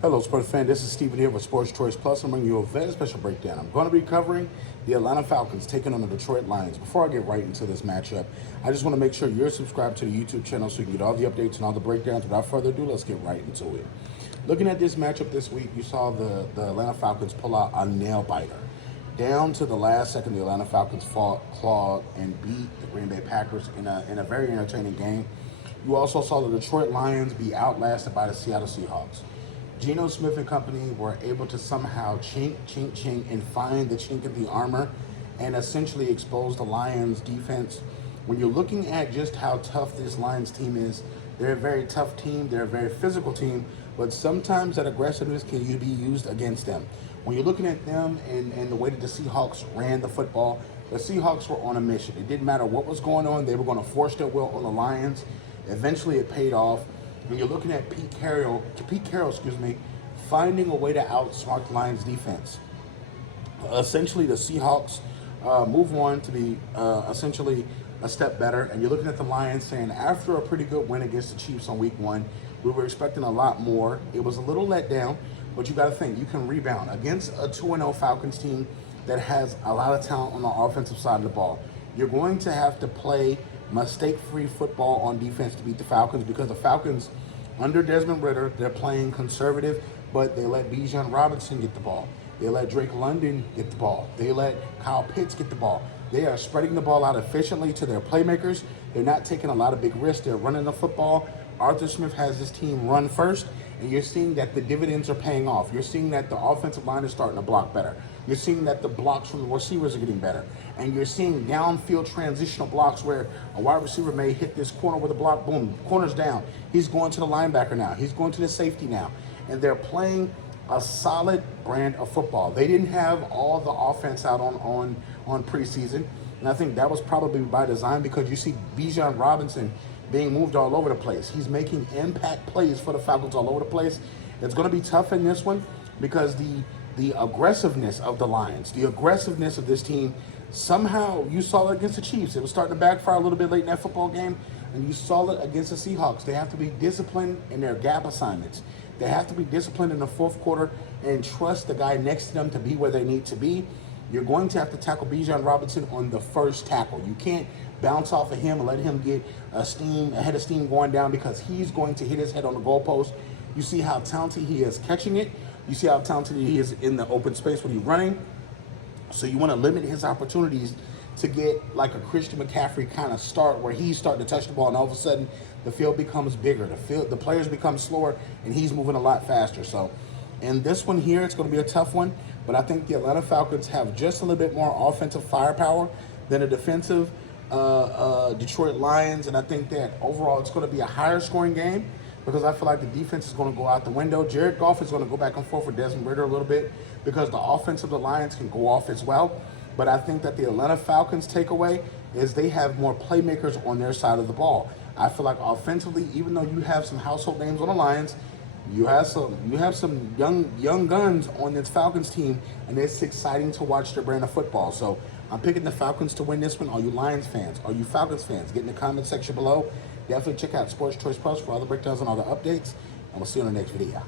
Hello, sports fan. This is Steven here with Sports Choice Plus. I'm bringing you a very special breakdown. I'm going to be covering the Atlanta Falcons taking on the Detroit Lions. Before I get right into this matchup, I just want to make sure you're subscribed to the YouTube channel so you can get all the updates and all the breakdowns. Without further ado, let's get right into it. Looking at this matchup this week, you saw the Atlanta Falcons pull out a nail biter. Down to the last second, the Atlanta Falcons fought, clawed, and beat the Green Bay Packers in a very entertaining game. You also saw the Detroit Lions be outlasted by the Seattle Seahawks. Geno Smith and company were able to somehow chink, and find the chink in the armor and essentially expose the Lions defense. When you're looking at just how tough this Lions team is, they're a very tough team, they're a very physical team, but sometimes that aggressiveness can be used against them. When you're looking at them and the way that the Seahawks ran the football, the Seahawks were on a mission. It didn't matter what was going on, they were going to force their will on the Lions. Eventually it paid off. When you're looking at Pete Carroll, finding a way to outsmart the Lions defense. Essentially, the Seahawks move on to be essentially a step better. And you're looking at the Lions saying, after a pretty good win against the Chiefs on week 1, we were expecting a lot more. It was a little let down, but you got to think, you can rebound against a 2-0 Falcons team that has a lot of talent on the offensive side of the ball. You're going to have to play mistake-free football on defense to beat the Falcons, because the Falcons, under Desmond Ridder, they're playing conservative, but they let Bijan Robinson get the ball. They let Drake London get the ball. They let Kyle Pitts get the ball. They are spreading the ball out efficiently to their playmakers. They're not taking a lot of big risks. They're running the football. Arthur Smith has his team run first, and you're seeing that the dividends are paying off. You're seeing that the offensive line is starting to block better. You're seeing that the blocks from the receivers are getting better. And you're seeing downfield transitional blocks where a wide receiver may hit this corner with a block, boom, corner's down. He's going to the linebacker now. He's going to the safety now. And they're playing a solid brand of football. They didn't have all the offense out on preseason. And I think that was probably by design, because you see Bijan Robinson being moved all over the place. He's making impact plays for the Falcons all over the place. It's going to be tough in this one, because the aggressiveness of the Lions, the aggressiveness of this team, somehow you saw it against the Chiefs. It was starting to backfire a little bit late in that football game, and you saw it against the Seahawks. They have to be disciplined in their gap assignments. They have to be disciplined in the fourth quarter and trust the guy next to them to be where they need to be. You're going to have to tackle Bijan Robinson on the first tackle. You can't bounce off of him and let him get a head of steam going down, because he's going to hit his head on the goalpost. You see how talented he is catching it. You see how talented he is in the open space when he's running. So you want to limit his opportunities to get like a Christian McCaffrey kind of start, where he's starting to touch the ball and all of a sudden the field becomes bigger. The players become slower and he's moving a lot faster. So in this one here, it's going to be a tough one, but I think the Atlanta Falcons have just a little bit more offensive firepower than a defensive Detroit Lions. And I think that overall it's going to be a higher scoring game, because I feel like the defense is going to go out the window. Jared Goff is going to go back and forth with Desmond Ridder a little bit, because the offense of the Lions can go off as well. But I think that the Atlanta Falcons takeaway is they have more playmakers on their side of the ball. I feel like offensively, even though you have some household names on the Lions, you have some young guns on this Falcons team, and it's exciting to watch their brand of football. So I'm picking the Falcons to win this one. All you Lions fans, all you Falcons fans, get in the comment section below. Definitely check out Sports Choice Plus for all the breakdowns and all the updates, and we'll see you in the next video.